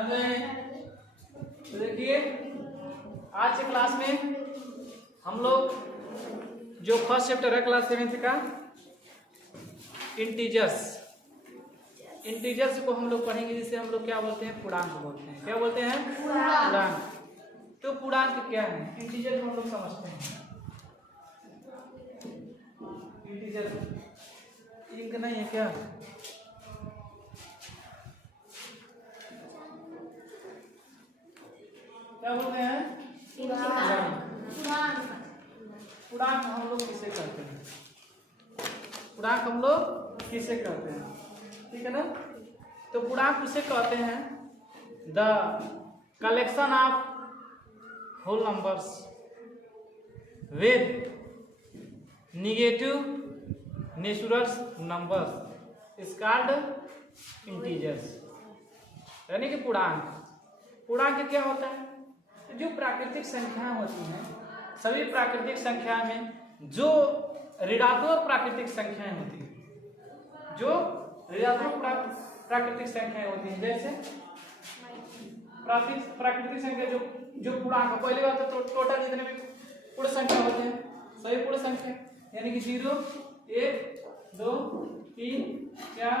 तो देखिए आज के क्लास में हम लोग जो फर्स्ट चैप्टर है क्लास 7th का इंटीजर्स को हम लोग पढ़ेंगे, जिसे हम लोग क्या बोलते हैं, पूर्णांक बोलते हैं। क्या बोलते हैं? पूर्णांक। तो पूर्णांक क्या है? इंटीजर को हम लोग समझते हैं। इंटीजर इंक नहीं है क्या? क्या बोलते हैं? पूर्णांक हम लोग किसे कहते हैं? पूर्णांक हम लोग किसे कहते हैं? ठीक है ना। तो पूर्णांक किसे कहते हैं? The collection of whole numbers with negative natural numbers is called integers. यानी कि पूर्णांक क्या होता है? जो प्राकृतिक संख्याएं होती हैं, सभी प्राकृतिक संख्या में जो ऋणात्मक प्राकृतिक संख्याएं होती हैं, जो ऋणात्मक प्राकृतिक संख्याएं होती हैं, जैसे प्राकृतिक संख्या जो पूर्णांक, पहली बात तो टोटल जितने भी पूर्ण संख्या होते हैं सभी पूर्ण संख्या, यानी कि 0 1 2 3 4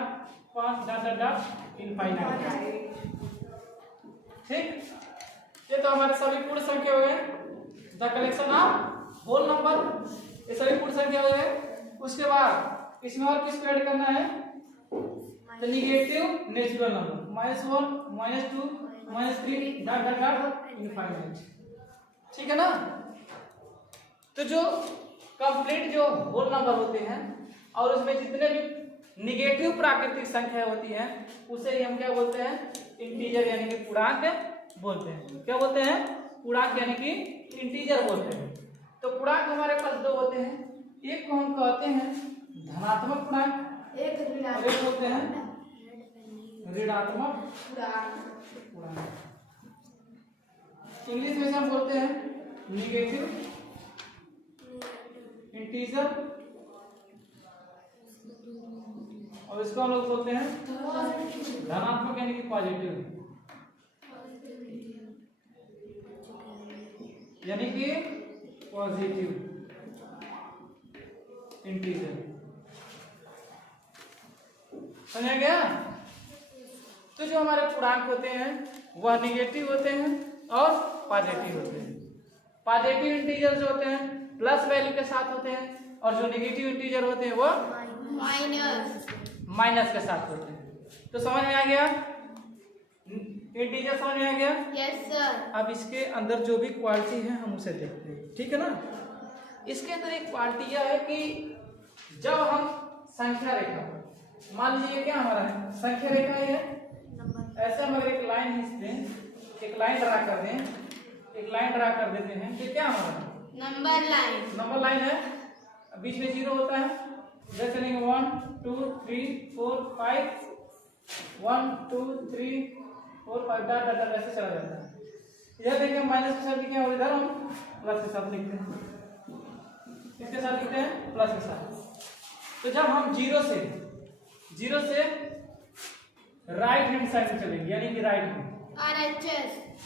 5 डॉट इनफाइनाइट। ठीक, ये तो हमारे सभी पूर्ण संख्या हो गए। The collection of whole number, ये सभी पूर्ण संख्या हो गए। उसके बाद इसमें और किसको ऐड करना है? The negative natural number -1 -2 -3 dot infinite. ठीक है ना। तो जो कंप्लीट जो होल नंबर होते हैं और उसमें जितने भी नेगेटिव प्राकृतिक संख्या होती है उसे ही हम क्या बोलते हैं? इंटीजर यानी कि पूर्णांक बोलते हैं। क्या बोलते हैं? पूर्णांक यानी कि इंटीजर बोलते हैं। तो पूर्णांक हमारे पास दो होते हैं, एक को हम कहते हैं धनात्मक पूर्णांक, एक बोलते हैं ऋणात्मक पूर्णांक। इंग्लिश में हम बोलते हैं नेगेटिव इंटीजर, और इसको हम लोग बोलते हैं धनात्मक यानी कि पॉजिटिव, यानी कि पॉजिटिव इंटीजर। समझ गया? तो जो हमारे पूर्णांक होते हैं वह नेगेटिव होते हैं और पॉजिटिव होते हैं। पॉजिटिव इंटीजर जो होते हैं प्लस वैल्यू के साथ होते हैं, और जो नेगेटिव इंटीजर होते हैं वो माइनस के साथ होते हैं। तो समझ में आ गया? इंटीजर समझ में आ गया? Yes sir. अब इसके अंदर जो भी क्वालिटी है हम उसे देखते हैं। ठीक है ना। इसके अंदर एक क्वालिटी यह है कि जब हम संख्या रेखा, मान लीजिए क्या हमारा है, संख्या रेखा है, ऐसे हम अगर एक लाइन खींचते, एक लाइन ड्रा कर दें, एक लाइन ड्रा कर देते हैं, तो क्या हमारा नंबर लाइन है, बीच में 0 होता है, इधर चलेंगे 1 2 3 4 5 1 2 3 4 5 डॉट ऐसे चला जाता है। इधर देखिए माइनस के साथ लिखे हैं और इधर हम प्लस के साथ लिखते हैं, इसके साथ लिखते हैं प्लस के साथ। तो जब हम 0 से राइट हैंड साइड में चलेंगे, यानी कि राइट में,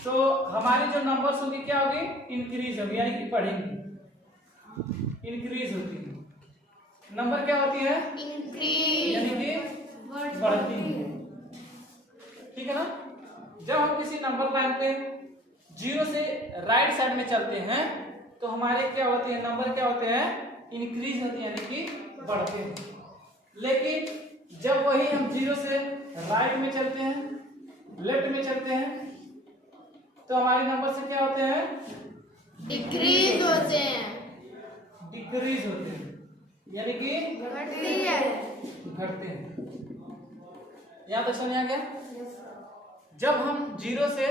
तो हमारी जो नंबर्स होगी क्या होगी? इंक्रीज होगी, यानी कि बढ़ेंगी, इंक्रीज होती है। नंबर क्या होती है? इंक्रीज, यानी कि बढ़ती है। ठीक है ना। जब हम किसी नंबर लाइन पे 0 से राइट साइड में चलते हैं तो हमारे क्या होते हैं? नंबर क्या होते हैं? इंक्रीज होते हैं, यानी कि बढ़ते हैं। लेकिन जब वही हम 0 से राइट में चलते हैं, लेफ्ट में चलते हैं, तो हमारे नंबर से क्या होते हैं? डिक्रीज होते हैं, यानी कि घटते हैं। यहाँ तक समझ आ गया? जब हम 0 से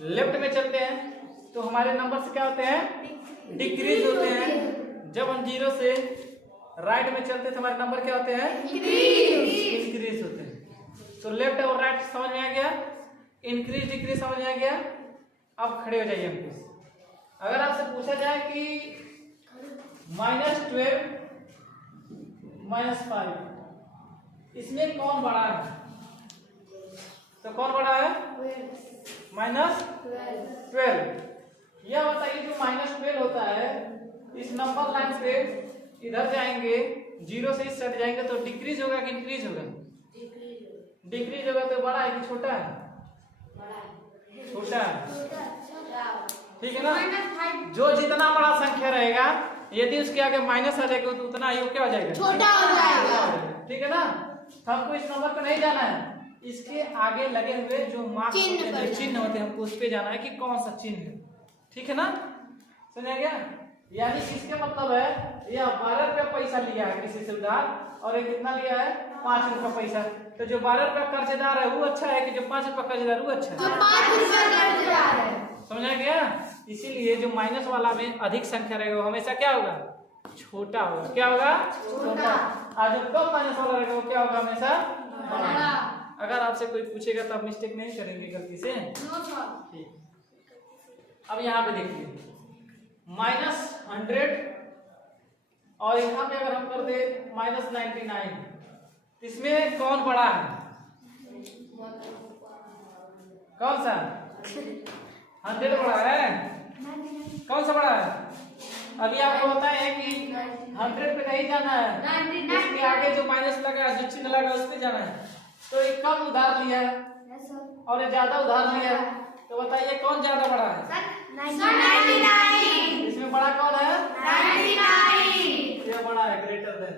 लेफ्ट में चलते हैं तो हमारे नंबर से क्या होते हैं? डिक्रीज होते हैं। जब हम 0 से राइट में चलते हैं तो हमारे नंबर क्या होते हैं? इंक्रीज होते हैं। तो लेफ्ट और राइट समझ में आ गया, इंक्रीज डिक्रीज समझ में आ गया। अब खड़े हो जाइए प्लीज। अगर आपसे पूछा जाए कि -12 -5 इसमें कौन बड़ा है, तो कौन बड़ा है? -12। यह बताइए जो -12 होता है इस नंबर लाइन पे इधर जाएंगे, 0 से सट जाएंगे तो डिक्रीज होगा कि इंक्रीज होगा? डिक्रीज होगा। तो बड़ा है कि छोटा है? छोटा है, ठीक है ना। जो जितना बड़ा संख्या रहेगा यदि उसके आगे माइनस आ जाएगा तो उतना ही क्या हो जाएगा? छोटा हो जाएगा, ठीक है ना। हमको इस नंबर पे नहीं जाना है, इसके आगे लगे हुए जो मार्क्स होते हैं, जो चिन्ह होते हैं, हमको उस पे जाना है कि कौन सा चिन्ह है, ठीक है ना। समझा गया? यानी किसके मतलब है यह 12 रुपया पैसा लिया है किसी से उधार और ये कितना लिया है? 5 रुपया पैसा। तो जो 12 रुपया कर्जदार है वो अच्छा है कि जो 5 रुपया कर्जदार वो अच्छा है? जो 5 रुपया कर्जदार है। समझा गया? इसीलिए जो माइनस वाला में अधिक संख्या रहेगा वो हमेशा क्या होगा? छोटा होगा। क्या होगा? छोटा। और जो कम माइनस वाला रहेगा वो क्या होगा? हमेशा बड़ा। अगर आपसे कोई पूछेगा तो आप मिस्टेक नहीं करेंगे गलती से? ठीक। अब यहाँ पे देखिए -100 और यहाँ पे अगर हम कर दे -99, इसमें कौन बड़ा है? कौन सा? 100 बड़ा है? कौन सा बड़ा है? अभी आपको होता है कि 100 पे नहीं जाना है, इसके आगे जो माइनस लगा जो चिन्ह लगा उस पे जाना है। तो एक कम उधार लिया है और ये ज्यादा उधार लिया है, तो बताइए कौन ज्यादा बड़ा है? 99। इसमें बड़ा कौन है? 99। ये बड़ा है, ग्रेटर देन।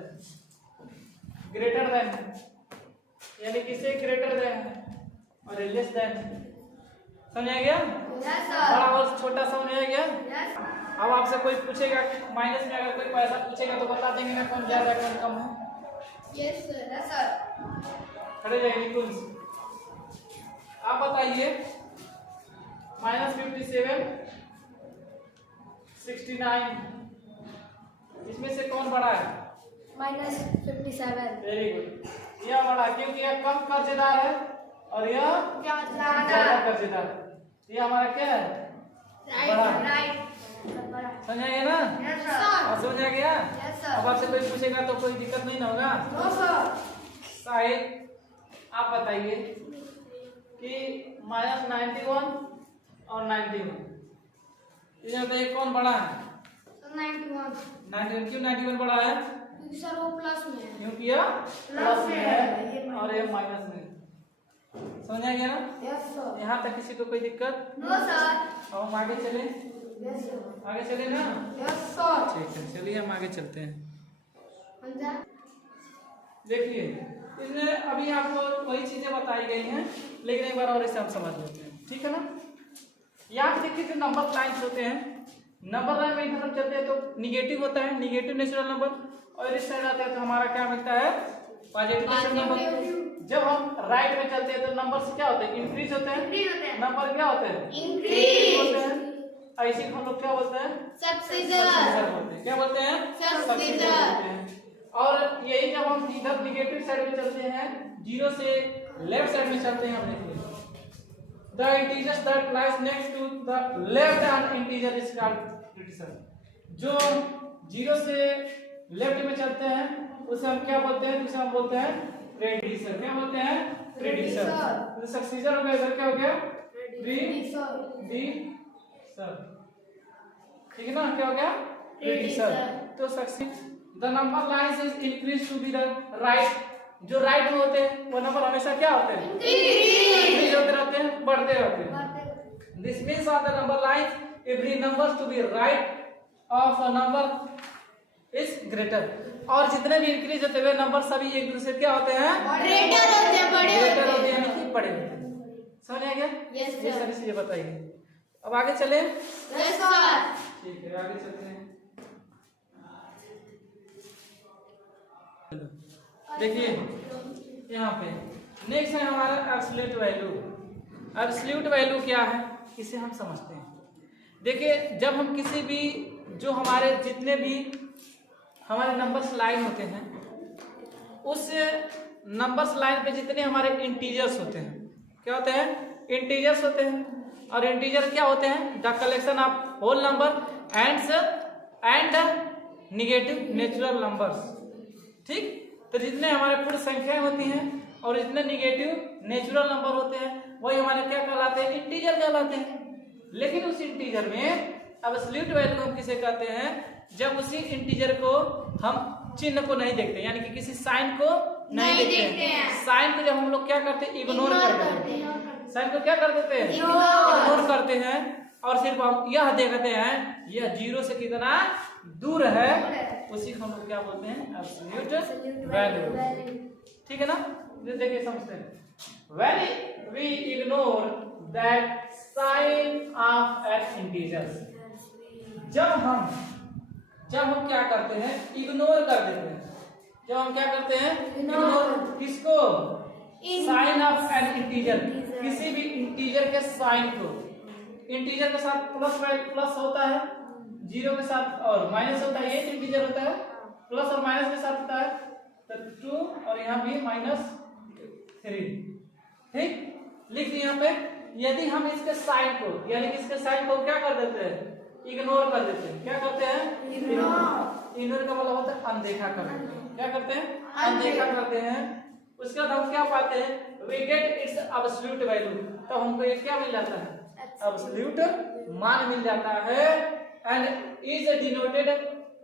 ग्रेटर देन यानी किसे ग्रेटर देन और लेस देन। समझ आ गया? बड़ा और छोटा समझ आ गया? अब आपसे कोई पूछेगा माइनस में अगर कोई पैसा पूछेगा तो बता देंगे ना कौन ज्यादा कौन कम है? Yes sir. खड़े जाइए निकुंज। आप बताइए -57, 69 इसमें से कौन बड़ा है? -57। Very good. यह बड़ा क्योंकि यह कम कर्जदार है और यह ज्यादा कर्जदार। ये हमारा क्या है? बड़ा। समझा ना? और समझा गया? अब आपसे कोई पूछेगा तो कोई दिक्कत नहीं ना होगा? शायद आप बताइए कि -91 और 91 इसमें बताइए कौन बड़ा है? 91। क्यों 91 बड़ा है? क्योंकि सर वो प्लस में है। क्योंकि यह प्लस में है और ये माइनस में। समझा गया ना? Yes sir. यहाँ तक किसी को कोई दिक्कत? No sir. अब हम आगे चले? Yes sir. आगे चले ना? Yes sir. ठीक है, चलिए हम आगे चलते हैं। देखिए इसमें अभी आपको वही चीजें बताई गई हैं, लेकिन एक बार और इसे हम समझ लेते हैं, ठीक है ना। यहाँ देखिए जो नंबर लाइन्स होते हैं, नंबर लाइन में इधर हम चलते हैं तो निगेटिव होता है, निगेटिव नेचुरल नंबर, और इस साइड आते हैं तो हमारा क्या मिलता है? Positive natural number. जब हम राइट में चलते हैं तो नंबर क्या होते हैं? इंक्रीज होते हैं। नंबर क्या होते हैं? इंक्रीज होते हैं। ऐसे हम लोग क्या बोलते हैं? सक्सीजर बोलते हैं। क्या बोलते हैं? सक्सीजर। और यही जब हम इधर निगेटिव साइड में चलते हैं, 0 से लेफ्ट साइड में चलते हैं, हम देखिए the integers that lies next to the left hand integer is called predecessor. जो 0 से लेफ्ट में चलते हैं उसे हम क्या बोलते हैं? उसे हम बोलते हैं प्रीडिसर। क्या बोलते हैं? प्रीडिसर। तो सक्सीजर हो गया, इधर क्या हो गया? प्रीडिसर। ठीक है ना? क्या हो गया? प्रीडिसर। तो successor the number lines is increase to be the right. जो राइट में होते हैं वो नंबर हमेशा क्या होते हैं? इंक्रीज होते रहते हैं, बढ़ते रहते हैं। This means on the number lines every number to be right of a number is greater. और जितने भी इंक्रीज होते हुए नंबर सभी एक दूसरे क्या होते हैं? ग्रेटर होते हैं, बड़े होते हैं, यानी कि बड़े होते हैं। समझ आ गया? Yes sir. ये सारी चीजें बताइए। अब आगे चले? Yes sir. ठीक है, आगे चलते हैं। देखिए यहाँ पे नेक्स्ट है हमारा एब्सोल्यूट वैल्यू। एब्सोल्यूट वैल्यू क्या है इसे हम समझते हैं। देखिए जब हम किसी भी जो हमारे जितने भी हमारे नंबर्स लाइन होते हैं उस नंबर्स लाइन पे जितने हमारे इंटीजर्स होते हैं क्या होते हैं? इंटीजर्स होते हैं। और इंटीजर क्या होते हैं? The collection of whole number and negative natural numbers. ठीक, तो जितने हमारे पूर्ण संख्याएं होती हैं और जितने निगेटिव नेचुरल नंबर होते हैं कहलाते हैं? इंटीजर कहलाते हैं। लेकिन उस इंटीजर में एब्सोल्यूट वैल्यू हम किसे कहते हैं? जब उसी इंटीजर को हम चिन्ह को नहीं देखते, यानी कि किसी साइन को नहीं देखते हैं। साइन को जब हम लोग क्या करते हैं? इग्नोर कर देते हैं। साइन को क्या कर देते हैं? इग्नोर करते हैं और सिर्फ हम यह देखते हैं यह जीरो से कितना दूर है, उसी को हम लोग क्या बोलते हैं? Absolute value. ठीक है ना? देखिए समझते हैं। When we ignore that sign of an integer, जब हम क्या करते हैं? इग्नोर कर देते हैं। जब हम क्या करते हैं? इग्नोर किसको? साइन ऑफ एन इंटीजर, किसी भी इंटीजर के साइन को। इंटीजर के साथ प्लस होता है, जीरो के साथ और माइनस होता है, ये इंटीजर होता है। प्लस और माइनस के साथ होता है तो 2 और यहाँ भी -3। ठीक, लिख दिए यहाँ पे। यदि हम इसके साइन को, यानी कि इसके साइन को क्या कर देते हैं? इग्नोर कर देते हैं। क्या करते हैं? इग्नोर का मतलब होता है अनदेखा कर देते हैं। क्या करते हैं? अनदेखा करते हैं। उसके बाद हम क्या पाते हैं? we get its absolute value। तो हमको ये क्या मिल जाता है? एब्सोल्यूट मान मिल जाता है। And is denoted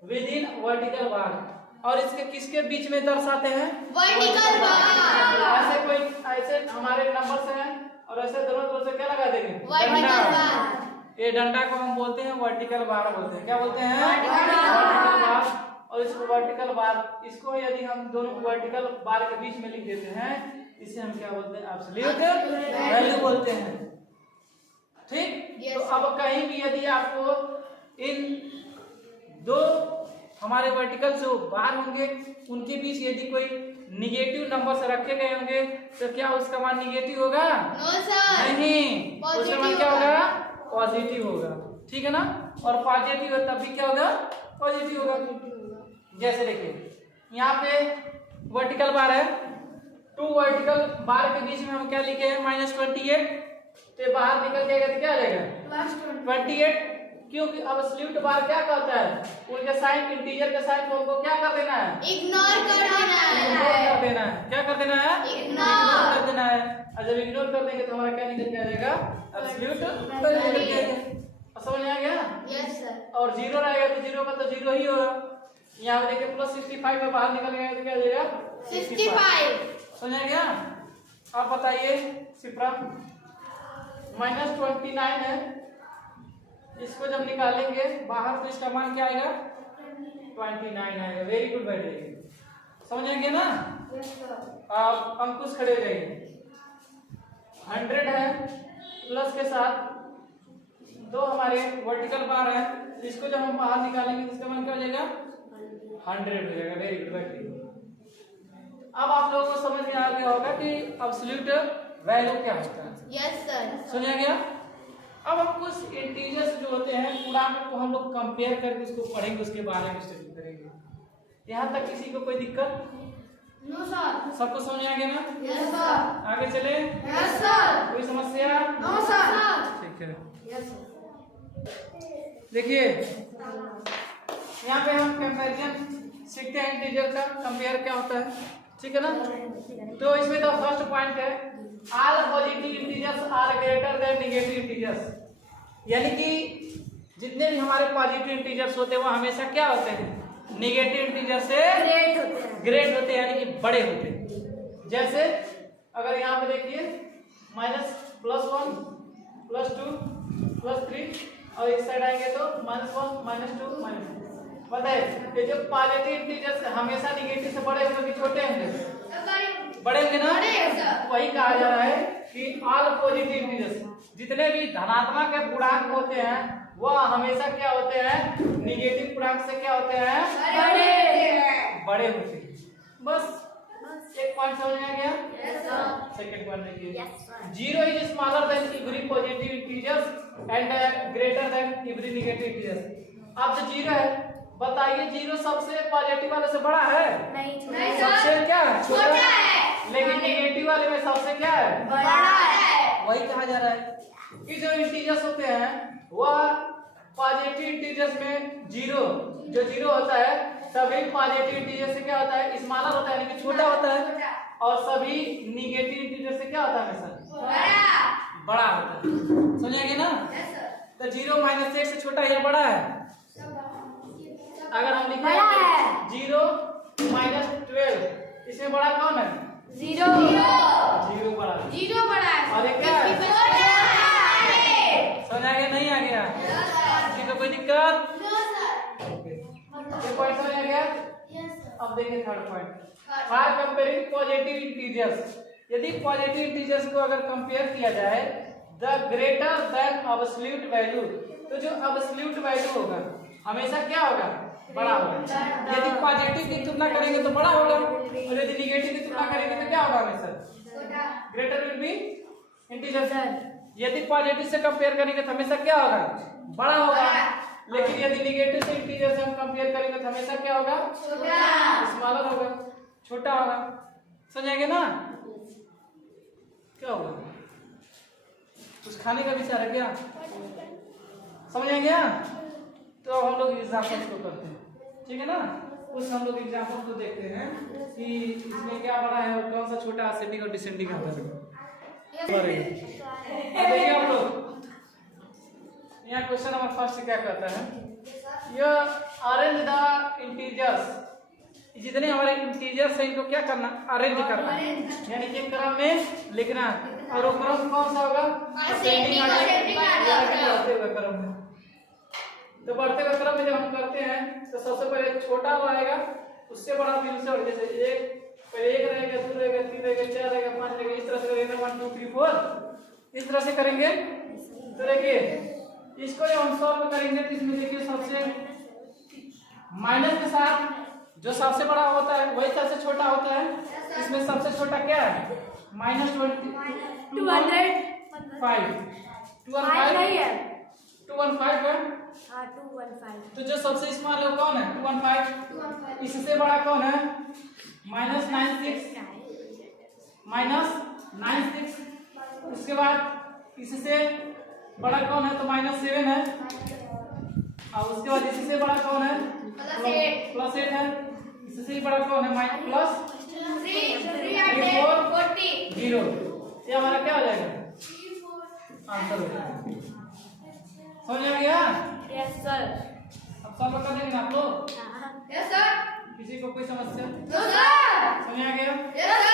with in vertical bar. और इसके किसके बीच में दर्शाते हैं? Vertical bar. ऐसे हमारे नंबर्स हैं और ऐसे दोनों तरफ से क्या लगा देंगे? Vertical bar. ये डंडा को हम बोलते हैं वर्टिकल बार बोलते हैं। क्या बोलते हैं? Vertical bar. और इसको वर्टिकल बार, इसको यदि हम दोनों वर्टिकल बार के बीच में लिख देते हैं, इसे हम क्या बोलते हैं? एब्सोल्यूट वैल्यू बोलते हैं। ठीक, तो अब कहीं भी यदि आपको इन दो हमारे वर्टिकल जो बार होंगे उनके बीच यदि कोई निगेटिव नंबर से रखे गए होंगे तो क्या उसका मान निगेटिव होगा? नहीं, उसका मान क्या होगा? पॉजिटिव होगा। ठीक है ना? और पॉजिटिव है तब भी क्या होगा? पॉजिटिव होगा। जैसे देखिए यहाँ पे वर्टिकल बार है, 2 वर्टिकल बार के बीच में हम क्या लिखे हैं? -28। तो बाहर निकल जाएगा तो क्या आ जाएगा? 28। क्योंकि एब्सोल्यूट बार क्या कहता है? उनके साइन, इंटीजर के साइन को हमको क्या कर देना है? इग्नोर कर देना है। क्या कर देना है? इग्नोर कर देना है। और जब इग्नोर कर देंगे तो हमारा क्या निकल के आ जाएगा? Absolute value. समझ में आ गया? Yes sir. और जीरो रहेगा तो जीरो का तो जीरो ही होगा। यहाँ देखिए +65 में बाहर निकल गया तो क्या आ जाएगा? 65। समझ आ गया? आप बताइए सिप्रा। -29 है, इसको जब निकालेंगे बाहर तो इसका मान क्या आएगा? 29 आएगा। वेरी गुड बेटे, समझ आएंगे ना? आप अंकुश खड़े हो जाइए। 100 है, प्लस के साथ 2 हमारे वर्टिकल बार है, इसको जब हम बाहर निकालेंगे तो इसका मान क्या हो जाएगा? 100 हो जाएगा। वेरी गुड बेटे। अब आप लोगों को समझ में आ गया होगा कि एब्सोल्यूट वैल्यू क्या होता है। Yes sir. समझ आ गया? अब हम कुछ इंटीजर्स जो होते हैं पूर्णांक को हम लोग कंपेयर करके इसको पढ़ेंगे, उसके बारे में स्टडी करेंगे। यहाँ तक किसी को कोई दिक्कत? No sir. सबको समझ आ गया ना? Yes sir. आगे चले? Yes sir. कोई समस्या? No sir. ठीक है। Yes sir. देखिए यहाँ पे हम कंपैरिजन सीखते हैं इंटीजर का कंपेयर क्या होता है। ठीक है ना? तो इसमें तो फर्स्ट पॉइंट है all positive integers are greater than negative integers. यानी कि जितने भी हमारे पॉजिटिव इंटीजर्स होते हैं वो हमेशा क्या होते हैं? नेगेटिव इंटीजर से ग्रेट होते हैं, यानी कि बड़े होते हैं। जैसे अगर यहाँ पे देखिए -+1 +2 +3 और इस साइड आएंगे तो -1 -2 -2। बताइए ये जो पॉजिटिव इंटीजर्स हमेशा नेगेटिव से बड़े होंगे कि छोटे होंगे? बड़े होंगे ना? वही कहा जा रहा है कि ऑल पॉजिटिव इंटीजर्स, जितने भी धनात्मक के पूर्णांक होते हैं वह हमेशा क्या होते हैं? नेगेटिव पूर्णांक से क्या होते हैं? बड़े होते हैं। बस एक पॉइंट समझ में आ गया? Yes sir. सेकंड पॉइंट देखिए, 0 is smaller than every positive integers and greater than every negative integers. अब जो 0 है, बताइए 0 सबसे पॉजिटिव वाले से बड़ा है? नहीं, सबसे क्या है? छोटा है। लेकिन नेगेटिव वाले में सबसे क्या है? बड़ा है। वही कहा जा रहा है कि जो इंटीजर्स होते हैं वह पॉजिटिव इंटीजर्स में 0 होता है, सभी पॉजिटिव इंटीजर से क्या होता है? स्मॉलर होता है, यानी कि छोटा होता है। और सभी नेगेटिव इंटीजर से क्या होता है? हमेशा बड़ा होता है। समझ आ गया ना? तो 0 माइनस 1 से छोटा या बड़ा है? अगर हम लिखें 0 माइनस 12, इसमें बड़ा कौन है? 0 बड़ा है। 0 बड़ा है। और ये क्या है? समझ आ गया नहीं आ गया? किसी को कोई दिक्कत? ये पॉइंट समझ आ गया? अब देखिए third point, by comparing positive integers. यदि पॉजिटिव इंटीजर्स को अगर कंपेयर किया जाए the greater than absolute value, तो जो एब्सोल्यूट वैल्यू होगा हमेशा क्या होगा? बड़ा होगा। यदि पॉजिटिव की तुलना करेंगे तो बड़ा होगा, और यदि निगेटिव की तुलना करेंगे तो क्या होगा? हमेशा ग्रेटर विल बी इंटीजर। यदि पॉजिटिव से कंपेयर करेंगे तो हमेशा क्या होगा? बड़ा होगा। लेकिन यदि निगेटिव से इंटीजर से हम कंपेयर करेंगे तो हमेशा क्या होगा? स्मॉलर होगा, छोटा होगा। समझेंगे ना? क्या होगा? कुछ खाने का विचार है क्या? समझेंगे क्या? तो हम लोग एग्जाम्पल को करते हैं, ठीक है ना? कुछ हम लोग एग्जाम्पल को देखते हैं कि इसमें क्या बड़ा है और कौन सा छोटा असेंडिंग और डिसेंडिंग आता है। देखिए आप लोग, यहाँ क्वेश्चन नंबर फर्स्ट क्या कहता है? यह अरेंज द इंटीजर्स, जितने हमारे इंटीजर्स हैं इनको क्या करना? अरेंज करना, यानी कि क्रम में लिखना। और वो क्रम कौन सा होगा? असेंडिंग बढ़ते हुए क्रम में। तो बढ़ते हुए क्रम में जब हम करते हैं तो सबसे पहले छोटा आएगा, उससे बड़ा फिर उससे बड़ा। जैसे एक रहेगा, 2 रहेगा, 3 रहेगा, 4 रहेगा, 5 रहेगा, इस तरह से करेंगे। 1 2 3 4 इस तरह से करेंगे। तो देखिए इसको हम सॉल्व करेंगे तो इसमें देखिए सबसे माइनस के साथ जो सबसे बड़ा होता है वही सबसे छोटा होता है। इसमें सबसे छोटा क्या है? -205 215 है। हाँ 215। तो जो सबसे स्मॉल है वो कौन है? 215। इससे बड़ा कौन है? -96। उसके बाद इससे बड़ा कौन है? तो -7 है। और उसके बाद इससे बड़ा कौन है? +8 है। इससे बड़ा कौन है? -3 ये हमारा क्या हो जाएगा? आंसर हो जाएगा। समझ आ गया? Yes sir. अब सॉल्व कर देंगे आप लोग? Yes sir. किसी को कोई समस्या? No sir. समझ आ गया? Yes sir.